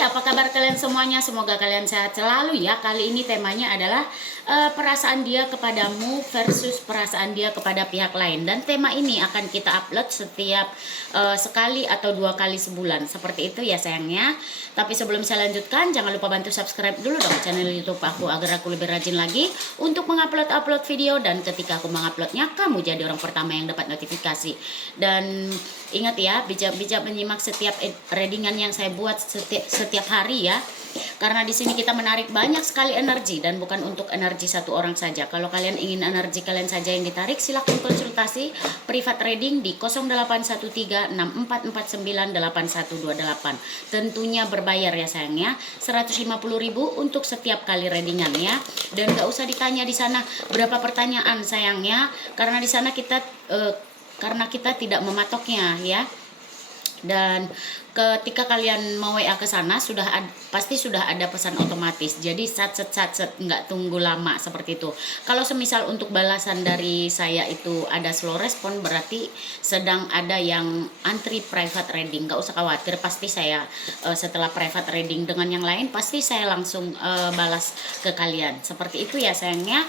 apa kabar kalian semuanya? Semoga kalian sehat selalu ya. Kali ini temanya adalah perasaan dia kepadamu versus perasaan dia kepada pihak lain. Dan tema ini akan kita upload setiap sekali atau 2 kali sebulan. Seperti itu ya sayangnya. Tapi sebelum saya lanjutkan, jangan lupa bantu subscribe dulu dong channel YouTube aku agar aku lebih rajin lagi untuk mengupload video. Dan ketika aku menguploadnya, kamu jadi orang pertama yang dapat notifikasi. Dan ingat ya, bijak-bijak menyimak setiap readingan yang saya buat setiap hari ya. Karena di sini kita menarik banyak sekali energi dan bukan untuk energi satu orang saja. Kalau kalian ingin energi kalian saja yang ditarik, silakan konsultasi private reading di 081364498128. Tentunya berbayar ya sayangnya, 150.000 untuk setiap kali readingan ya. Dan gak usah ditanya di sana berapa pertanyaan sayangnya, karena di sana kita tidak mematoknya ya. Dan ketika kalian mau WA ke sana pasti sudah ada pesan otomatis. Jadi sat nggak tunggu lama seperti itu. Kalau semisal untuk balasan dari saya itu ada slow respon, berarti sedang ada yang antri private reading. Nggak usah khawatir, pasti saya setelah private reading dengan yang lain pasti saya langsung balas ke kalian. Seperti itu ya sayangnya.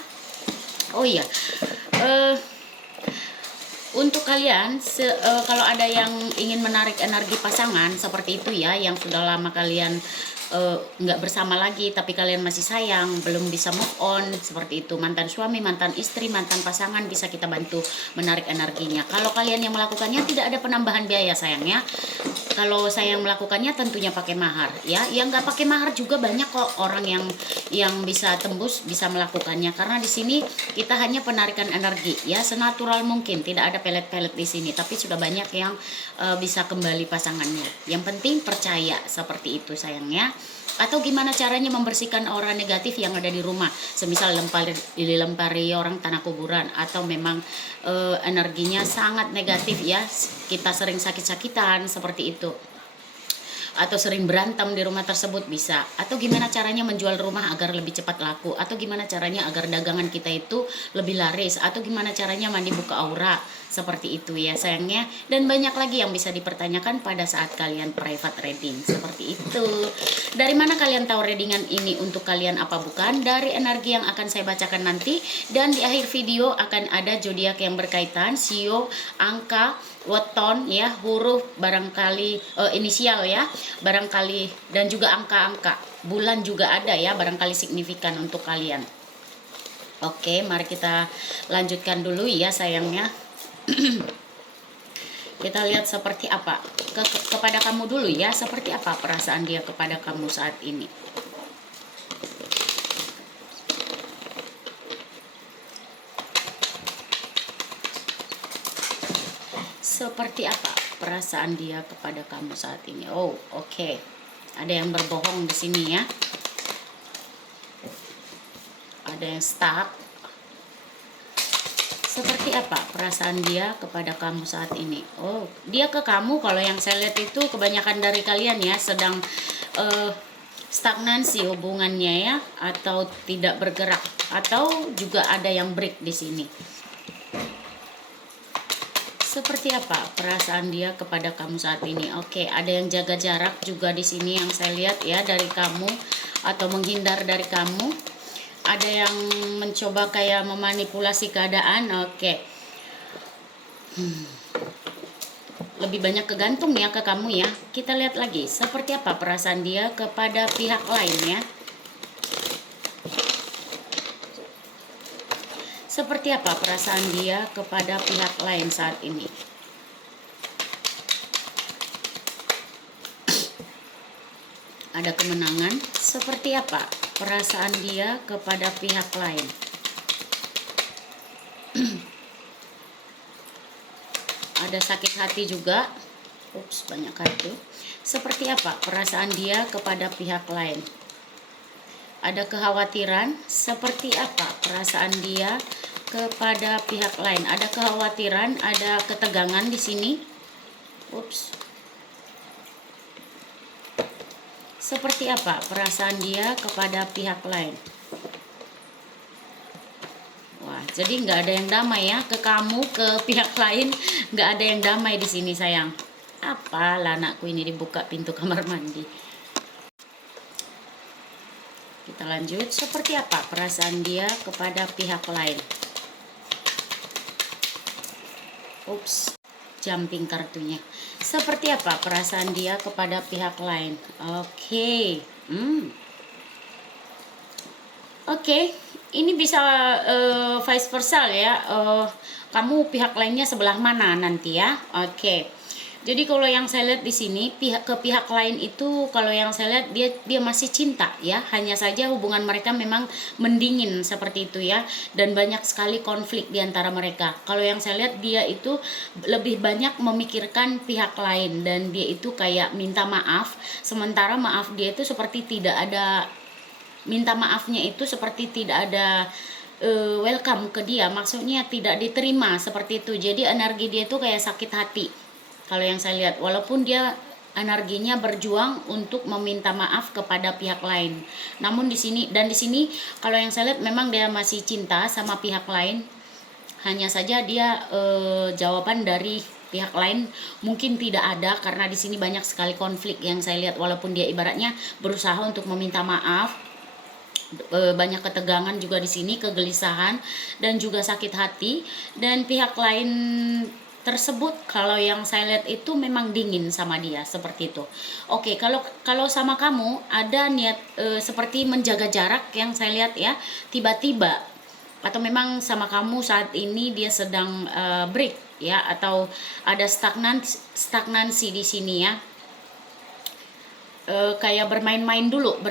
Oh iya, untuk kalian kalau ada yang ingin menarik energi pasangan seperti itu ya, yang sudah lama kalian nggak bersama lagi tapi kalian masih sayang, belum bisa move on, seperti itu, mantan suami, mantan istri, mantan pasangan, bisa kita bantu menarik energinya. Kalau kalian yang melakukannya tidak ada penambahan biaya sayangnya. Kalau saya yang melakukannya tentunya pakai mahar ya. Yang nggak pakai mahar juga banyak kok orang yang bisa tembus, bisa melakukannya. Karena di sini kita hanya penarikan energi ya, senatural mungkin, tidak ada pelet-pelet di sini, tapi sudah banyak yang bisa kembali pasangannya. Yang penting percaya, seperti itu sayangnya. Atau gimana caranya membersihkan aura negatif yang ada di rumah, semisal dilempari orang tanah kuburan, atau memang energinya sangat negatif ya, kita sering sakit-sakitan seperti itu, atau sering berantem di rumah tersebut bisa. Atau gimana caranya menjual rumah agar lebih cepat laku, atau gimana caranya agar dagangan kita itu lebih laris, atau gimana caranya mandi buka aura, seperti itu ya sayangnya. Dan banyak lagi yang bisa dipertanyakan pada saat kalian private reading, seperti itu. Dari mana kalian tahu readingan ini untuk kalian apa bukan? Dari energi yang akan saya bacakan nanti. Dan di akhir video akan ada zodiak yang berkaitan, sio, angka, weton ya, huruf barangkali inisial ya barangkali, dan juga angka-angka, bulan juga ada ya, barangkali signifikan untuk kalian. Oke, mari kita lanjutkan dulu ya sayangnya. Kita lihat seperti apa kepada kamu dulu ya, seperti apa perasaan dia kepada kamu saat ini. Seperti apa perasaan dia kepada kamu saat ini? Oh, oke. Ada yang berbohong di sini ya. Ada yang stuck. Seperti apa perasaan dia kepada kamu saat ini? Oh, dia ke kamu, kalau yang saya lihat itu kebanyakan dari kalian ya sedang stagnansi hubungannya ya, atau tidak bergerak, atau juga ada yang break di sini. Seperti apa perasaan dia kepada kamu saat ini? Oke, ada yang jaga jarak juga di sini yang saya lihat ya dari kamu, atau menghindar dari kamu. Ada yang mencoba kayak memanipulasi keadaan. Oke. Lebih banyak kegantung ya ke kamu ya. Kita lihat lagi seperti apa perasaan dia kepada pihak lain ya. Seperti apa perasaan dia kepada pihak lain saat ini? Ada kemenangan. Seperti apa perasaan dia kepada pihak lain? Ada sakit hati juga. Ups, banyak kartu. Seperti apa perasaan dia kepada pihak lain? Ada kekhawatiran. Seperti apa perasaan dia kepada pihak lain? Ada kekhawatiran, ada ketegangan di sini. Ups. Seperti apa perasaan dia kepada pihak lain? Wah, jadi nggak ada yang damai ya, ke kamu, ke pihak lain nggak ada yang damai di sini sayang. Apalah anakku ini, dibuka pintu kamar mandi. kita lanjut. Seperti apa perasaan dia kepada pihak lain? Ups, jumping kartunya. Seperti apa perasaan dia kepada pihak lain? Oke. Oke, ini bisa vice versa ya. Kamu pihak lainnya sebelah mana nanti ya? Oke. Jadi kalau yang saya lihat di sini ke pihak lain itu, kalau yang saya lihat dia masih cinta ya. Hanya saja hubungan mereka memang mendingin seperti itu ya, dan banyak sekali konflik di antara mereka. Kalau yang saya lihat dia itu lebih banyak memikirkan pihak lain, dan dia itu kayak minta maaf, sementara maaf dia itu seperti tidak ada, minta maafnya itu seperti tidak ada welcome ke dia, maksudnya tidak diterima seperti itu. Jadi energi dia itu kayak sakit hati kalau yang saya lihat, walaupun dia energinya berjuang untuk meminta maaf kepada pihak lain. Namun di sini kalau yang saya lihat memang dia masih cinta sama pihak lain. Hanya saja dia jawaban dari pihak lain mungkin tidak ada, karena di sini banyak sekali konflik yang saya lihat. Walaupun dia ibaratnya berusaha untuk meminta maaf, banyak ketegangan juga di sini, kegelisahan dan juga sakit hati, dan pihak lain tersebut kalau yang saya lihat itu memang dingin sama dia seperti itu. Oke, kalau sama kamu ada niat seperti menjaga jarak yang saya lihat ya, tiba-tiba, atau memang sama kamu saat ini dia sedang break ya, atau ada stagnansi di sini ya. Kayak bermain-main dulu,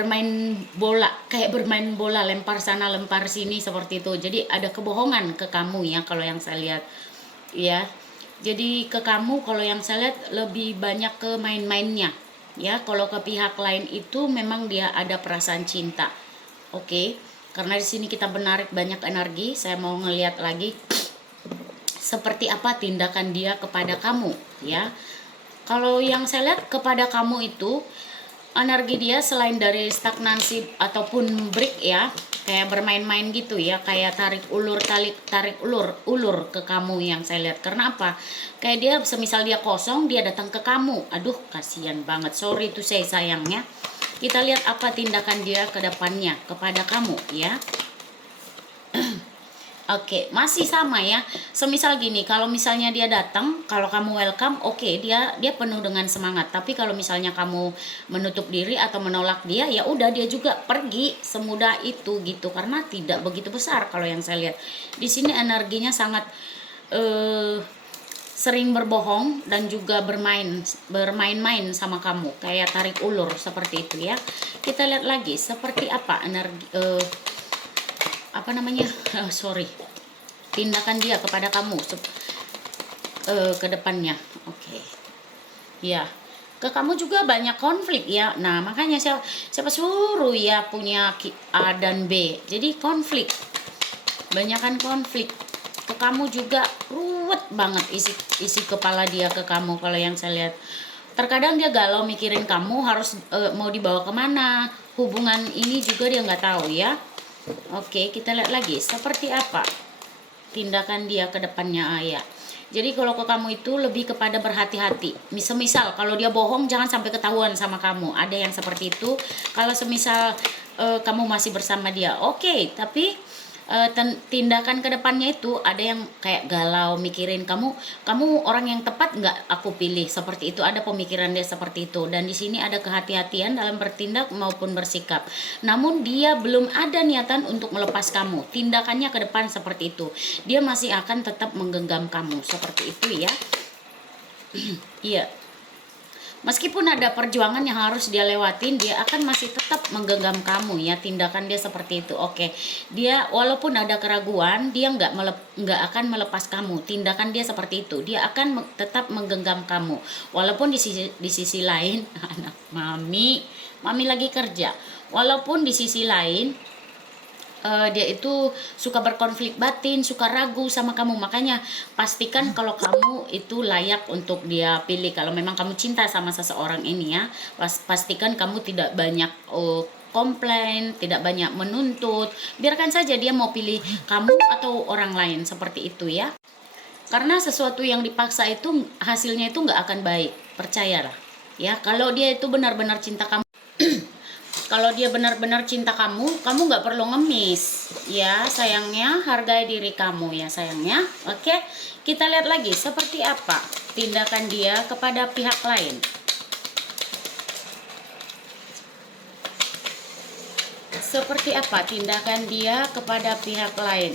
kayak bermain bola, lempar sana lempar sini seperti itu. Jadi ada kebohongan ke kamu ya kalau yang saya lihat ya. Jadi ke kamu kalau yang saya lihat lebih banyak ke main-mainnya ya. Kalau ke pihak lain itu memang dia ada perasaan cinta. Oke, karena di sini kita menarik banyak energi. Saya mau ngelihat lagi seperti apa tindakan dia kepada kamu ya. Kalau yang saya lihat kepada kamu itu energi dia selain dari stagnansi ataupun break ya, kayak bermain-main gitu ya, kayak tarik ulur ke kamu yang saya lihat. Karena apa? Kayak dia semisal dia kosong, dia datang ke kamu. Aduh, kasihan banget. Sorry tuh saya sayangnya. Kita lihat apa tindakan dia ke depannya kepada kamu ya. Oke, masih sama ya. Semisal gini, kalau misalnya dia datang, kalau kamu welcome, oke, dia penuh dengan semangat. Tapi kalau misalnya kamu menutup diri atau menolak dia, ya udah dia juga pergi semudah itu gitu. Karena tidak begitu besar kalau yang saya lihat. Di sini energinya sangat sering berbohong dan juga bermain-main sama kamu, kayak tarik ulur seperti itu ya. Kita lihat lagi seperti apa energi tindakan dia kepada kamu ke depannya. Oke. Ya, ke kamu juga banyak konflik ya. Nah, makanya siapa suruh ya punya A dan B. Jadi konflik. Banyakan konflik. Ke kamu juga ruwet banget isi kepala dia ke kamu kalau yang saya lihat. Terkadang dia galau mikirin kamu harus mau dibawa kemana. Hubungan ini juga dia nggak tahu ya. Oke, kita lihat lagi seperti apa tindakan dia ke depannya ayah. Jadi kalau ke kamu itu lebih kepada berhati-hati. Misal kalau dia bohong jangan sampai ketahuan sama kamu. Ada yang seperti itu. Kalau semisal kamu masih bersama dia, oke, tapi tindakan ke depannya itu ada yang kayak galau mikirin kamu orang yang tepat nggak aku pilih, seperti itu. Ada pemikiran dia seperti itu, dan di sini ada kehati-hatian dalam bertindak maupun bersikap. Namun dia belum ada niatan untuk melepas kamu. Tindakannya ke depan seperti itu, dia masih akan tetap menggenggam kamu seperti itu ya. Iya, meskipun ada perjuangan yang harus dia lewatin, dia akan masih tetap menggenggam kamu ya. Tindakan dia seperti itu. Oke, dia walaupun ada keraguan, dia nggak akan melepas kamu. Tindakan dia seperti itu, dia akan tetap menggenggam kamu. Walaupun di sisi lain, anak mami lagi kerja. Walaupun di sisi lain dia itu suka berkonflik batin, suka ragu sama kamu. Makanya pastikan kalau kamu itu layak untuk dia pilih. Kalau memang kamu cinta sama seseorang ini ya, pastikan kamu tidak banyak komplain, tidak banyak menuntut. Biarkan saja dia mau pilih kamu atau orang lain seperti itu ya. Karena sesuatu yang dipaksa itu hasilnya itu nggak akan baik, percayalah ya. Kalau dia itu benar-benar cinta kamu Kalau dia benar-benar cinta kamu, kamu nggak perlu ngemis. Ya, sayangnya, hargai diri kamu ya sayangnya. Oke, kita lihat lagi seperti apa tindakan dia kepada pihak lain. Seperti apa tindakan dia kepada pihak lain.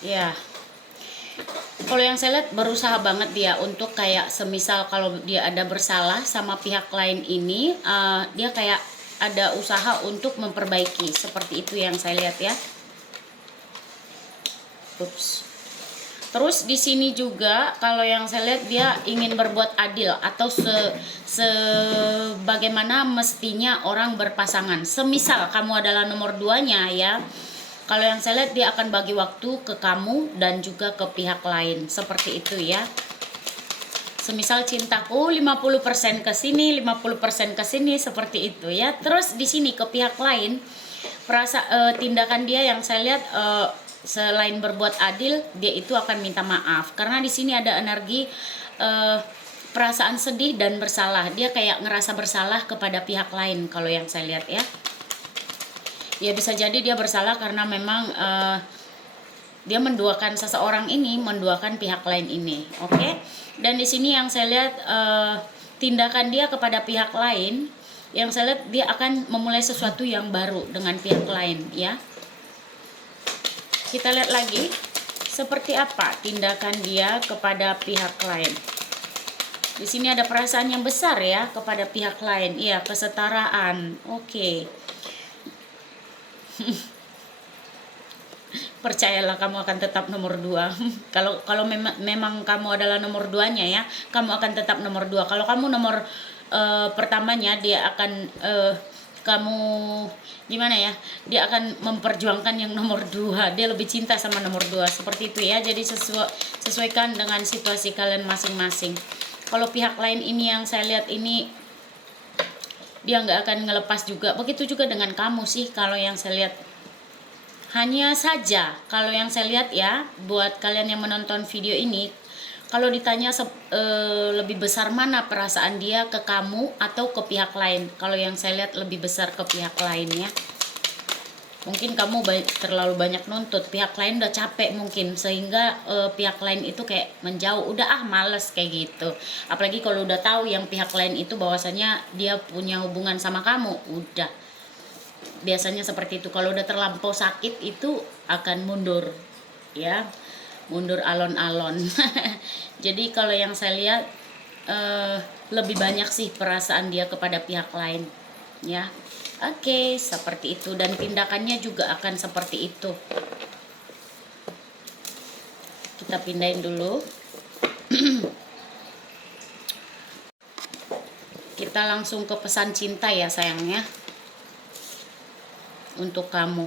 Ya, kalau yang saya lihat berusaha banget dia untuk kayak semisal kalau dia ada bersalah sama pihak lain ini, dia kayak ada usaha untuk memperbaiki. Seperti itu yang saya lihat ya. Ups. Terus di sini juga kalau yang saya lihat dia ingin berbuat adil atau sebagaimana mestinya orang berpasangan. Semisal kamu adalah nomor 2-nya ya. Kalau yang saya lihat dia akan bagi waktu ke kamu dan juga ke pihak lain. Seperti itu ya. Semisal cintaku 50% ke sini, 50% ke sini, seperti itu ya. Terus di sini ke pihak lain, tindakan dia yang saya lihat selain berbuat adil, dia itu akan minta maaf. Karena di sini ada energi perasaan sedih dan bersalah. Dia kayak ngerasa bersalah kepada pihak lain kalau yang saya lihat ya. Ya bisa jadi dia bersalah karena memang dia menduakan seseorang ini, menduakan pihak lain ini. Oke. Dan di sini yang saya lihat tindakan dia kepada pihak lain, yang saya lihat dia akan memulai sesuatu yang baru dengan pihak lain ya. Kita lihat lagi seperti apa tindakan dia kepada pihak lain. Di sini ada perasaan yang besar ya kepada pihak lain. Iya, kesetaraan. Oke. Percayalah kamu akan tetap nomor 2. Kalau memang kamu adalah nomor 2-nya ya, kamu akan tetap nomor 2. Kalau kamu nomor pertamanya, dia akan kamu gimana ya, dia akan memperjuangkan yang nomor 2. Dia lebih cinta sama nomor 2, seperti itu ya. Jadi sesuaikan dengan situasi kalian masing-masing. Kalau pihak lain ini yang saya lihat ini, dia nggak akan ngelepas juga. Begitu juga dengan kamu sih kalau yang saya lihat. Hanya saja kalau yang saya lihat ya, buat kalian yang menonton video ini, kalau ditanya lebih besar mana perasaan dia ke kamu atau ke pihak lain, kalau yang saya lihat lebih besar ke pihak lain ya. Mungkin kamu terlalu banyak nuntut, pihak lain udah capek mungkin, sehingga pihak lain itu kayak menjauh, udah males kayak gitu. Apalagi kalau udah tahu yang pihak lain itu bahwasanya dia punya hubungan sama kamu, udah. Biasanya seperti itu. Kalau udah terlampau sakit itu akan mundur ya, mundur alon-alon. Jadi kalau yang saya lihat lebih banyak sih perasaan dia kepada pihak lain ya. Oke, seperti itu. Dan tindakannya juga akan seperti itu. Kita pindahin dulu. Kita langsung ke pesan cinta ya sayangnya. Untuk kamu,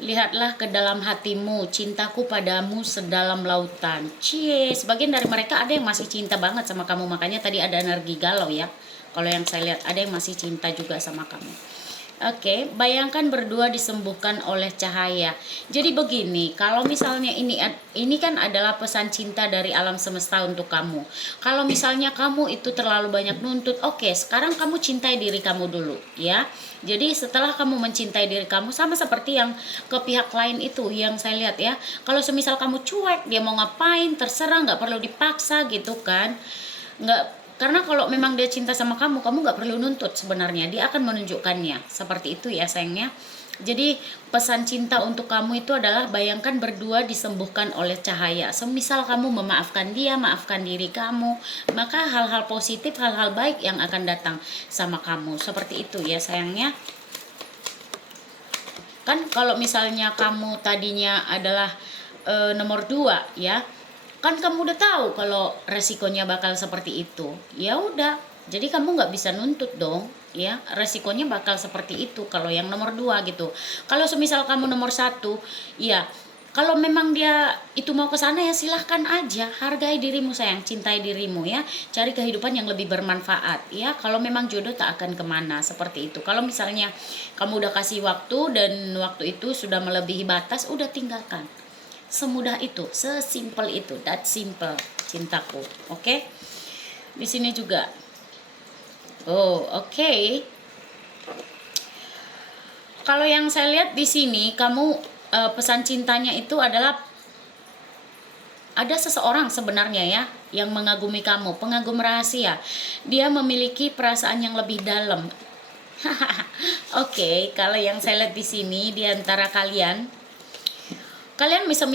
lihatlah ke dalam hatimu, cintaku padamu sedalam lautan. Sebagian dari mereka ada yang masih cinta banget sama kamu, makanya tadi ada energi galau ya. Kalau yang saya lihat ada yang masih cinta juga sama kamu. Oke, bayangkan berdua disembuhkan oleh cahaya. Jadi begini, kalau misalnya ini kan adalah pesan cinta dari alam semesta untuk kamu. Kalau misalnya kamu itu terlalu banyak nuntut, oke, sekarang kamu cintai diri kamu dulu ya. Jadi setelah kamu mencintai diri kamu, sama seperti yang ke pihak lain itu yang saya lihat ya. Kalau semisal kamu cuek, dia mau ngapain terserah, nggak perlu dipaksa gitu kan. Karena kalau memang dia cinta sama kamu, kamu nggak perlu nuntut sebenarnya. Dia akan menunjukkannya. Seperti itu ya sayangnya. Jadi pesan cinta untuk kamu itu adalah bayangkan berdua disembuhkan oleh cahaya. Semisal kamu memaafkan dia, maafkan diri kamu, maka hal-hal positif, hal-hal baik yang akan datang sama kamu. Seperti itu ya sayangnya. Kan kalau misalnya kamu tadinya adalah nomor 2 ya, kan kamu udah tahu kalau resikonya bakal seperti itu. Ya udah, jadi kamu nggak bisa nuntut dong ya, resikonya bakal seperti itu kalau yang nomor 2 gitu. Kalau semisal kamu nomor 1 ya, kalau memang dia itu mau ke sana ya silahkan aja, hargai dirimu sayang, cintai dirimu ya, cari kehidupan yang lebih bermanfaat ya. Kalau memang jodoh tak akan kemana, seperti itu. Kalau misalnya kamu udah kasih waktu dan waktu itu sudah melebihi batas, udah tinggalkan. Semudah itu, sesimpel itu, that simple cintaku. Oke. Di sini juga. Oh, oke. Kalau yang saya lihat di sini, kamu pesan cintanya itu adalah ada seseorang sebenarnya ya yang mengagumi kamu, pengagum rahasia. Dia memiliki perasaan yang lebih dalam. Oke, kalau yang saya lihat di sini di antara kalian misal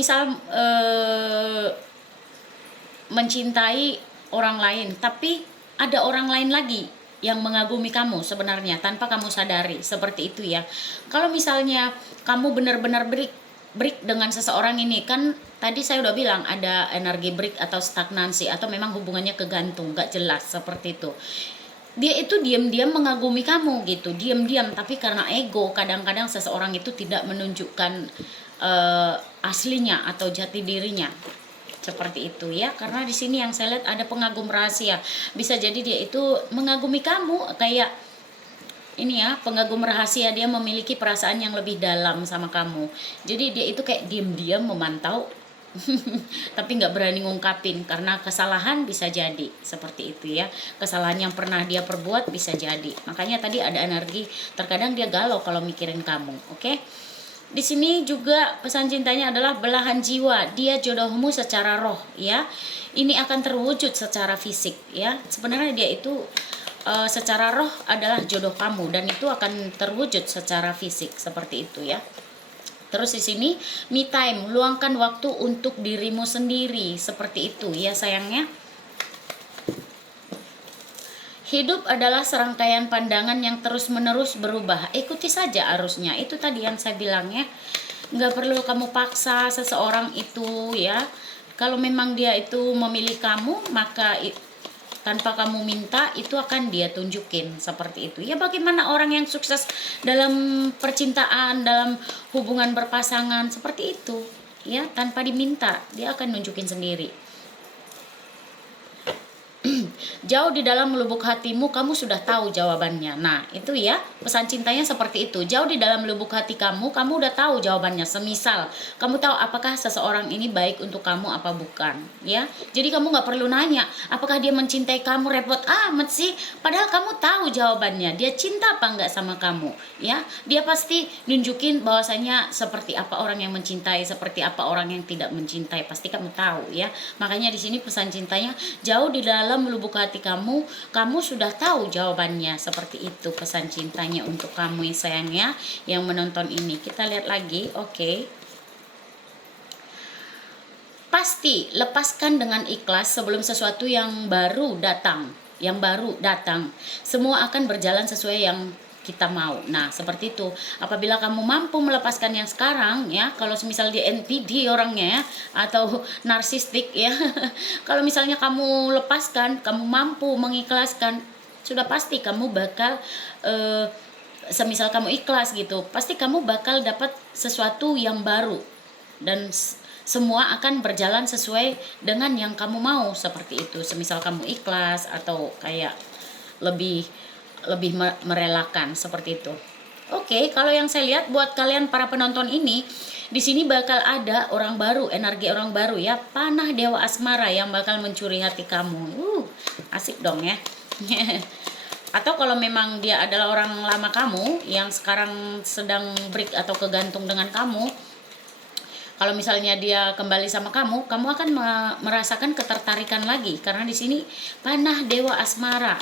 mencintai orang lain, tapi ada orang lain lagi yang mengagumi kamu sebenarnya tanpa kamu sadari, seperti itu ya. Kalau misalnya kamu benar-benar break dengan seseorang ini, kan tadi saya udah bilang ada energi break atau stagnansi, atau memang hubungannya kegantung, gak jelas, seperti itu. Dia itu diam-diam mengagumi kamu gitu, diam-diam, tapi karena ego kadang-kadang seseorang itu tidak menunjukkan aslinya atau jati dirinya, seperti itu ya. Karena di sini yang saya lihat ada pengagum rahasia. Bisa jadi dia itu mengagumi kamu kayak ini ya, pengagum rahasia, dia memiliki perasaan yang lebih dalam sama kamu. Jadi dia itu kayak diam-diam memantau tapi nggak berani ngungkapin karena kesalahan, bisa jadi seperti itu ya. Kesalahan yang pernah dia perbuat bisa jadi. Makanya tadi ada energi terkadang dia galau kalau mikirin kamu. Oke. Di sini juga pesan cintanya adalah belahan jiwa. Dia jodohmu secara roh ya. Ini akan terwujud secara fisik ya. Sebenarnya dia itu secara roh adalah jodoh kamu, dan itu akan terwujud secara fisik seperti itu ya. Terus di sini me time, luangkan waktu untuk dirimu sendiri, seperti itu ya sayangnya. Hidup adalah serangkaian pandangan yang terus-menerus berubah. Ikuti saja arusnya. Itu tadi yang saya bilang ya. Nggak perlu kamu paksa seseorang itu ya. Kalau memang dia itu memilih kamu, maka tanpa kamu minta itu akan dia tunjukin, seperti itu ya. Bagaimana orang yang sukses dalam percintaan, dalam hubungan berpasangan, seperti itu ya, tanpa diminta dia akan nunjukin sendiri. Jauh di dalam lubuk hatimu kamu sudah tahu jawabannya. Nah itu ya, pesan cintanya seperti itu. Jauh di dalam lubuk hati kamu udah tahu jawabannya. Semisal kamu tahu apakah seseorang ini baik untuk kamu apa bukan ya. Jadi kamu nggak perlu nanya apakah dia mencintai kamu, repot amat sih. Padahal kamu tahu jawabannya, dia cinta apa enggak sama kamu ya. Dia pasti nunjukin bahwasanya seperti apa orang yang mencintai, seperti apa orang yang tidak mencintai, pasti kamu tahu ya. Makanya di sini pesan cintanya, jauh di dalam lubuk hati kamu sudah tahu jawabannya, seperti itu pesan cintanya untuk kamu ya sayangnya yang menonton ini. Kita lihat lagi. Oke. Pasti lepaskan dengan ikhlas sebelum sesuatu yang baru datang. Semua akan berjalan sesuai yang kita mau. Nah seperti itu. Apabila kamu mampu melepaskan yang sekarang ya, kalau misal dia NPD orangnya ya, atau narsistik ya kalau misalnya kamu lepaskan, kamu mampu mengikhlaskan, sudah pasti kamu bakal semisal kamu ikhlas gitu, pasti kamu bakal dapat sesuatu yang baru, dan semua akan berjalan sesuai dengan yang kamu mau, seperti itu. Semisal kamu ikhlas atau kayak lebih merelakan, seperti itu. Oke, kalau yang saya lihat buat kalian para penonton ini, di sini bakal ada orang baru, energi orang baru ya, panah dewa asmara yang bakal mencuri hati kamu. Asik dong ya. Atau kalau memang dia adalah orang lama kamu yang sekarang sedang break atau kegantung dengan kamu, kalau misalnya dia kembali sama kamu akan merasakan ketertarikan lagi, karena di sini panah dewa asmara.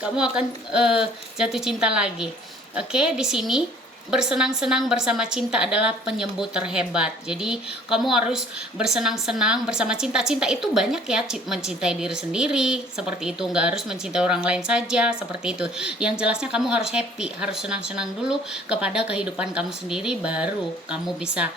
Kamu akan jatuh cinta lagi. Oke, di sini bersenang-senang bersama cinta adalah penyembuh terhebat. Jadi kamu harus bersenang-senang bersama cinta. Cinta itu banyak ya, mencintai diri sendiri, seperti itu. Nggak harus mencintai orang lain saja, seperti itu. Yang jelasnya kamu harus happy, harus senang-senang dulu kepada kehidupan kamu sendiri, baru kamu bisa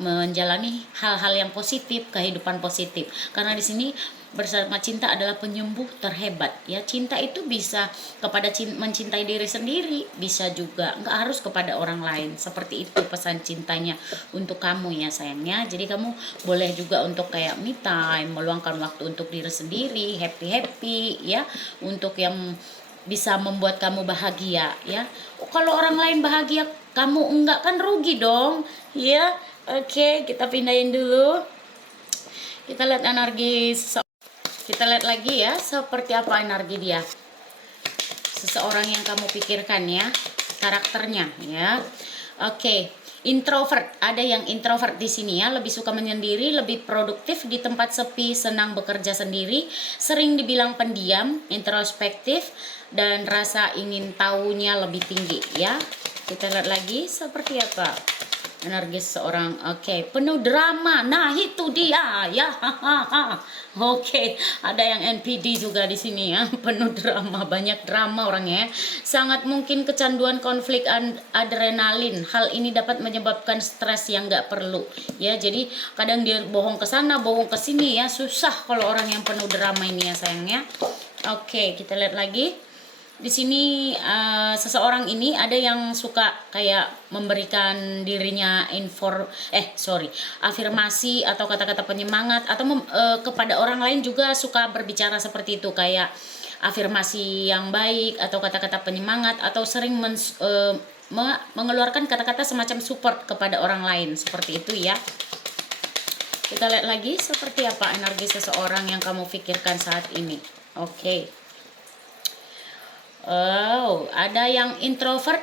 menjalani hal-hal yang positif, kehidupan positif. Karena di sini bersama cinta adalah penyembuh terhebat ya. Cinta itu bisa kepada mencintai diri sendiri, bisa juga nggak harus kepada orang lain, seperti itu pesan cintanya untuk kamu ya sayangnya. Jadi kamu boleh juga untuk kayak me time, meluangkan waktu untuk diri sendiri, happy ya, untuk yang bisa membuat kamu bahagia ya. Kalau orang lain bahagia kamu enggak, kan rugi dong ya. Oke, kita pindahin dulu, kita lihat energi Kita lihat lagi ya, seperti apa energi dia. Seseorang yang kamu pikirkan ya, karakternya ya. Oke, introvert. Ada yang introvert di sini ya, lebih suka menyendiri, lebih produktif di tempat sepi, senang bekerja sendiri, sering dibilang pendiam, introspektif, dan rasa ingin tahunya lebih tinggi ya. Kita lihat lagi seperti apa energi seorang. Oke, penuh drama. Nah, itu dia ya. Oke, ada yang NPD juga di sini ya. Penuh drama, banyak drama orangnya. Sangat mungkin kecanduan konflik adrenalin. Hal ini dapat menyebabkan stres yang nggak perlu. Ya, jadi kadang dia bohong ke sana, bohong ke sini ya. Susah kalau orang yang penuh drama ini ya sayangnya. Oke, kita lihat lagi. Di sini seseorang ini ada yang suka kayak memberikan dirinya afirmasi atau kata-kata penyemangat, atau kepada orang lain juga suka berbicara seperti itu, kayak afirmasi yang baik atau kata-kata penyemangat, atau sering mengeluarkan kata-kata semacam support kepada orang lain seperti itu ya. Kita lihat lagi seperti apa energi seseorang yang kamu pikirkan saat ini. Oke. Oh, ada yang introvert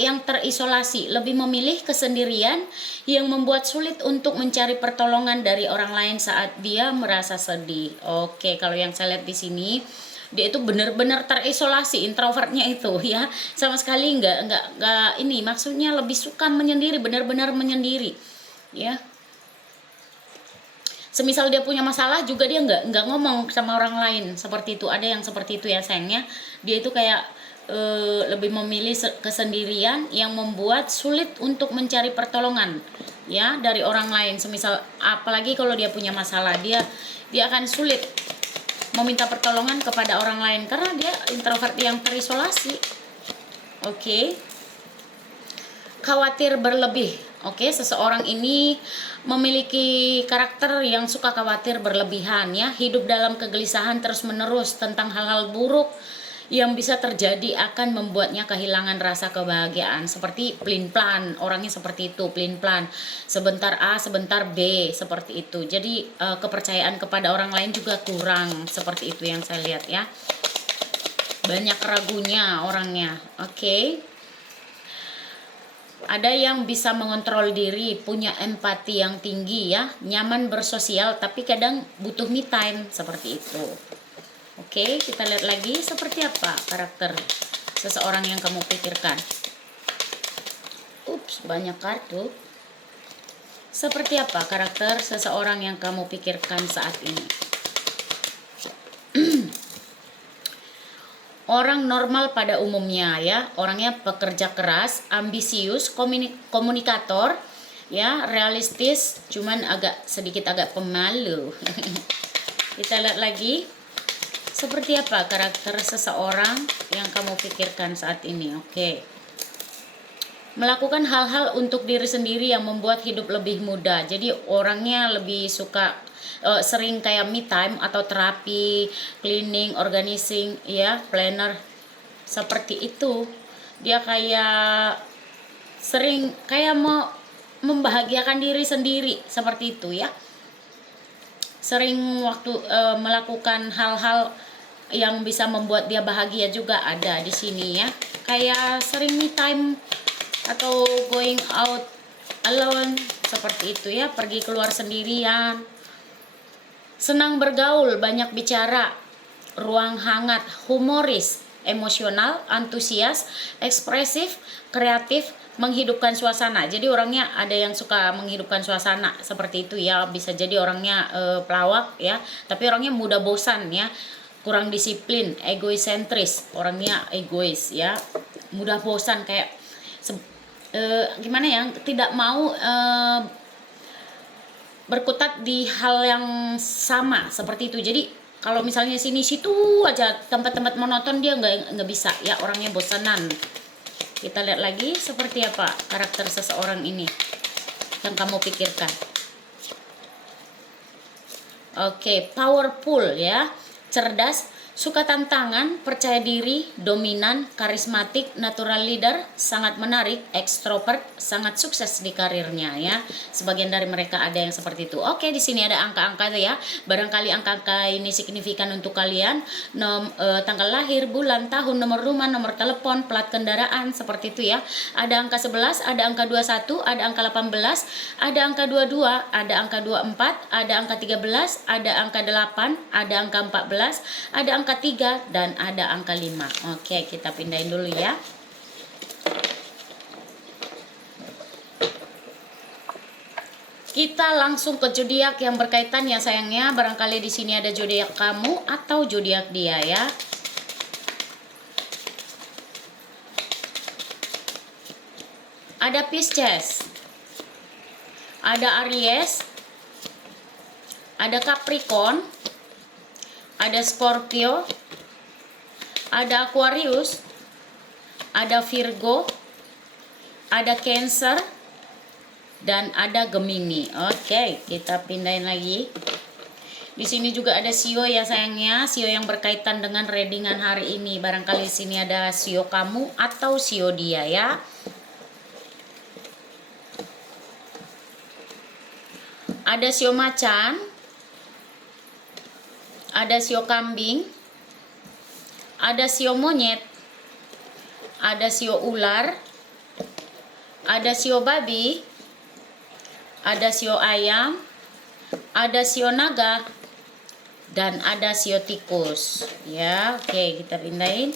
yang terisolasi, lebih memilih kesendirian yang membuat sulit untuk mencari pertolongan dari orang lain saat dia merasa sedih. Oke, kalau yang saya lihat di sini, dia itu benar-benar terisolasi, introvertnya itu ya, sama sekali nggak ini, maksudnya lebih suka menyendiri, benar-benar menyendiri, ya. Semisal dia punya masalah juga dia nggak ngomong sama orang lain seperti itu. Ada yang seperti itu ya sayangnya. Dia itu kayak lebih memilih kesendirian yang membuat sulit untuk mencari pertolongan ya dari orang lain. Semisal apalagi kalau dia punya masalah, dia akan sulit meminta pertolongan kepada orang lain karena dia introvert yang terisolasi. Oke. Khawatir berlebih. Oke, seseorang ini memiliki karakter yang suka khawatir berlebihan ya, hidup dalam kegelisahan terus-menerus tentang hal-hal buruk yang bisa terjadi akan membuatnya kehilangan rasa kebahagiaan. Seperti pelin-pelan, orangnya seperti itu, pelin-pelan. Sebentar A, sebentar B, seperti itu. Jadi kepercayaan kepada orang lain juga kurang, seperti itu yang saya lihat ya. Banyak ragunya orangnya. Oke. Ada yang bisa mengontrol diri, punya empati yang tinggi ya, nyaman bersosial tapi kadang butuh me time seperti itu. Oke, kita lihat lagi seperti apa karakter seseorang yang kamu pikirkan. Ups, banyak kartu. Seperti apa karakter seseorang yang kamu pikirkan saat ini? Orang normal pada umumnya ya, orangnya pekerja keras, ambisius, komunikator, ya, realistis, cuman sedikit agak pemalu. Kita lihat lagi, seperti apa karakter seseorang yang kamu pikirkan saat ini. Oke. Melakukan hal-hal untuk diri sendiri yang membuat hidup lebih mudah. Jadi orangnya lebih suka sering kayak me time atau terapi, cleaning, organizing, ya, planner seperti itu. Dia kayak sering kayak mau membahagiakan diri sendiri seperti itu ya. Sering waktu melakukan hal-hal yang bisa membuat dia bahagia juga ada di sini ya. Kayak sering me time atau going out alone seperti itu ya, pergi keluar sendirian. Senang bergaul, banyak bicara, ruang hangat, humoris, emosional, antusias, ekspresif, kreatif, menghidupkan suasana. Jadi orangnya ada yang suka menghidupkan suasana seperti itu ya. Bisa jadi orangnya pelawak ya, tapi orangnya mudah bosan ya, kurang disiplin, egoisentris, orangnya egois ya, mudah bosan kayak gimana ya, tidak mau berkutat di hal yang sama seperti itu. Jadi kalau misalnya sini situ aja tempat-tempat monoton dia nggak bisa ya, orangnya bosanan. Kita lihat lagi seperti apa karakter seseorang ini yang kamu pikirkan. Oke, powerful ya, cerdas, Suka tantangan, percaya diri, dominan, karismatik, natural leader, sangat menarik, ekstrovert, sangat sukses di karirnya ya. Sebagian dari mereka ada yang seperti itu. Oke, di sini ada angka-angka ya. Barangkali angka-angka ini signifikan untuk kalian. Tanggal lahir, bulan, tahun, nomor rumah, nomor telepon, plat kendaraan, seperti itu ya. Ada angka 11, ada angka 21, ada angka 18, ada angka 22, ada angka 24, ada angka 13, ada angka 8, ada angka 14, ada angka 3, dan ada angka 5. Oke, kita pindahin dulu ya. Kita langsung ke zodiak yang berkaitan ya sayangnya. Barangkali di sini ada zodiak kamu atau zodiak dia ya. Ada Pisces, ada Aries, ada Capricorn, ada Scorpio, ada Aquarius, ada Virgo, ada Cancer, dan ada Gemini. Oke, kita pindahin lagi. Di sini juga ada Sio ya sayangnya, Sio yang berkaitan dengan readingan hari ini. Barangkali di sini ada Sio kamu atau Sio dia ya. Ada Sio macan, ada Sio kambing, ada Sio monyet, ada Sio ular, ada Sio babi, ada Sio ayam, ada Sio naga, dan ada Sio tikus. Ya, oke, kita pindahin.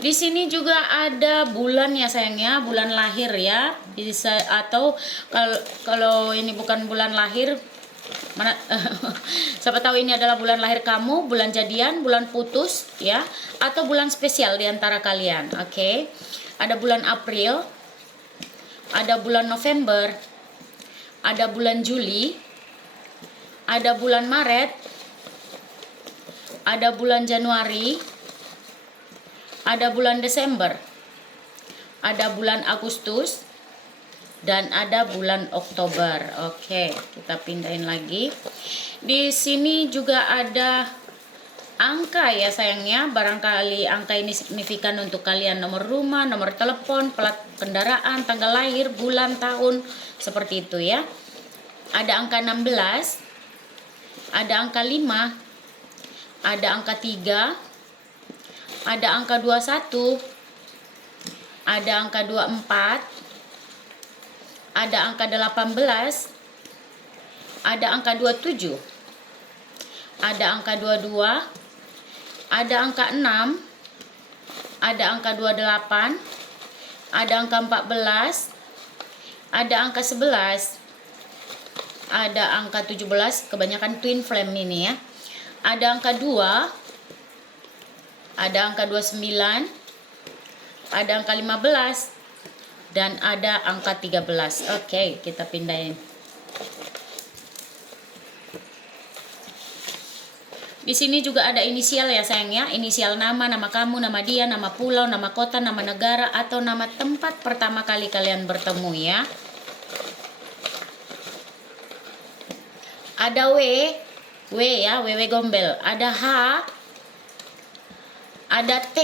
Di sini juga ada bulan ya sayangnya, bulan lahir ya. Bisa atau kalau ini bukan bulan lahir, mana siapa tahu ini adalah bulan lahir kamu, bulan jadian, bulan putus ya, atau bulan spesial di antara kalian. Oke. Ada bulan April, ada bulan November, ada bulan Juli, ada bulan Maret, ada bulan Januari, ada bulan Desember, ada bulan Agustus, dan ada bulan Oktober. Oke, kita pindahin lagi. Di sini juga ada angka ya sayangnya. Barangkali angka ini signifikan untuk kalian. Nomor rumah, nomor telepon, plat kendaraan, tanggal lahir, bulan, tahun, seperti itu ya. Ada angka 16, ada angka 5, ada angka 3, ada angka 21, ada angka 24, ada angka 18, ada angka 27, ada angka 22, ada angka 6, ada angka 28, ada angka 14, ada angka 11, ada angka 17, kebanyakan twin flame ini ya. Ada angka 2, ada angka 29, ada angka 15, dan ada angka 13. Oke, kita pindahin. Di sini juga ada inisial ya sayangnya, inisial nama, nama kamu, nama dia, nama pulau, nama kota, nama negara, atau nama tempat pertama kali kalian bertemu ya. Ada W ya, WW gombel. Ada H, ada T,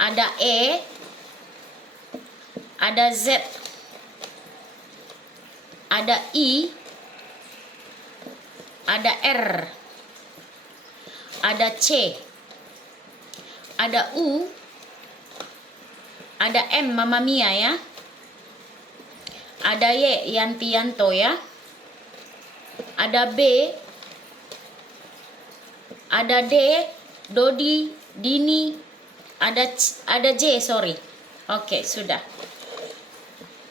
ada E, ada Z, ada I, ada R, ada C, ada U, ada M, Mama Mia ya. Ada Y, Yanti Yanto ya. Ada B, ada D, Dodi, Dini, ada J, sorry. Oke, sudah.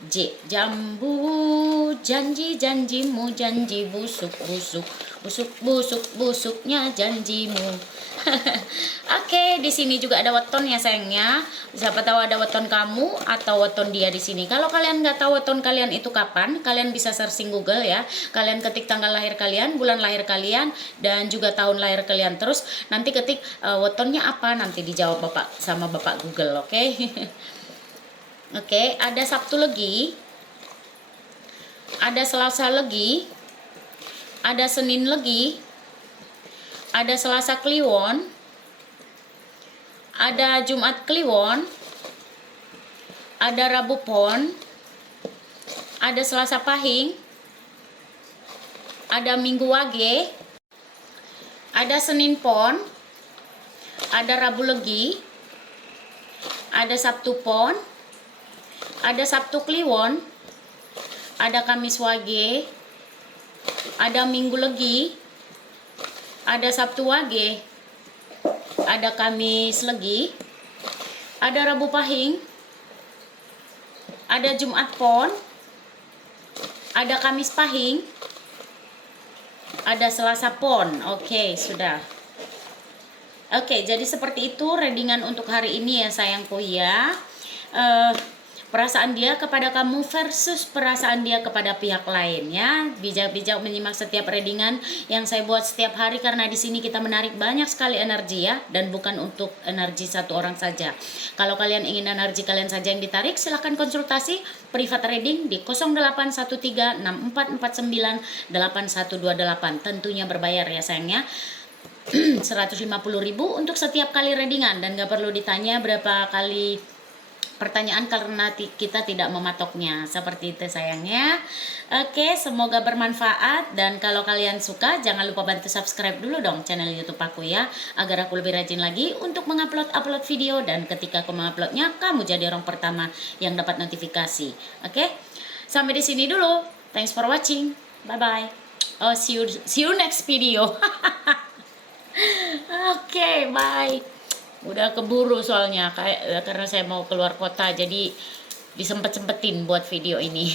J, jambu, janji-janjimu, janji busuk-busuk, busuk-busuk-busuknya janjimu. Oke, di sini juga ada weton ya sayangnya. Siapa tahu ada weton kamu atau weton dia di sini. Kalau kalian nggak tahu weton kalian itu kapan, kalian bisa searching Google ya. Kalian ketik tanggal lahir kalian, bulan lahir kalian, dan juga tahun lahir kalian. Terus nanti ketik wetonnya apa, nanti dijawab sama Bapak Google, oke? Oke, ada Sabtu Legi, ada Selasa Legi, ada Senin Legi, ada Selasa Kliwon, ada Jumat Kliwon, ada Rabu Pon, ada Selasa Pahing, ada Minggu Wage, ada Senin Pon, ada Rabu Legi, ada Sabtu Pon, ada Sabtu Kliwon, ada Kamis Wage, ada Minggu Legi, ada Sabtu Wage, ada Kamis Legi, ada Rabu Pahing, ada Jumat Pon, ada Kamis Pahing, ada Selasa Pon. Oke, sudah. Oke, jadi seperti itu readingan untuk hari ini ya sayangku ya. Perasaan dia kepada kamu versus perasaan dia kepada pihak lain ya. Bijak-bijak menyimak setiap readingan yang saya buat setiap hari, karena di sini kita menarik banyak sekali energi ya, dan bukan untuk energi satu orang saja. Kalau kalian ingin energi kalian saja yang ditarik, silahkan konsultasi private reading di 081364498128. Tentunya berbayar ya sayangnya. 150.000 untuk setiap kali readingan, dan gak perlu ditanya berapa kali pertanyaan karena kita tidak mematoknya. Seperti itu sayangnya. Oke, semoga bermanfaat, dan kalau kalian suka jangan lupa bantu subscribe dulu dong channel YouTube aku ya, agar aku lebih rajin lagi untuk mengupload video, dan ketika aku menguploadnya kamu jadi orang pertama yang dapat notifikasi. Oke, sampai di sini dulu. Thanks for watching. Bye bye. Oh, see you next video. Oke, bye. Udah keburu soalnya karena saya mau keluar kota, jadi disempet-sempetin buat video ini.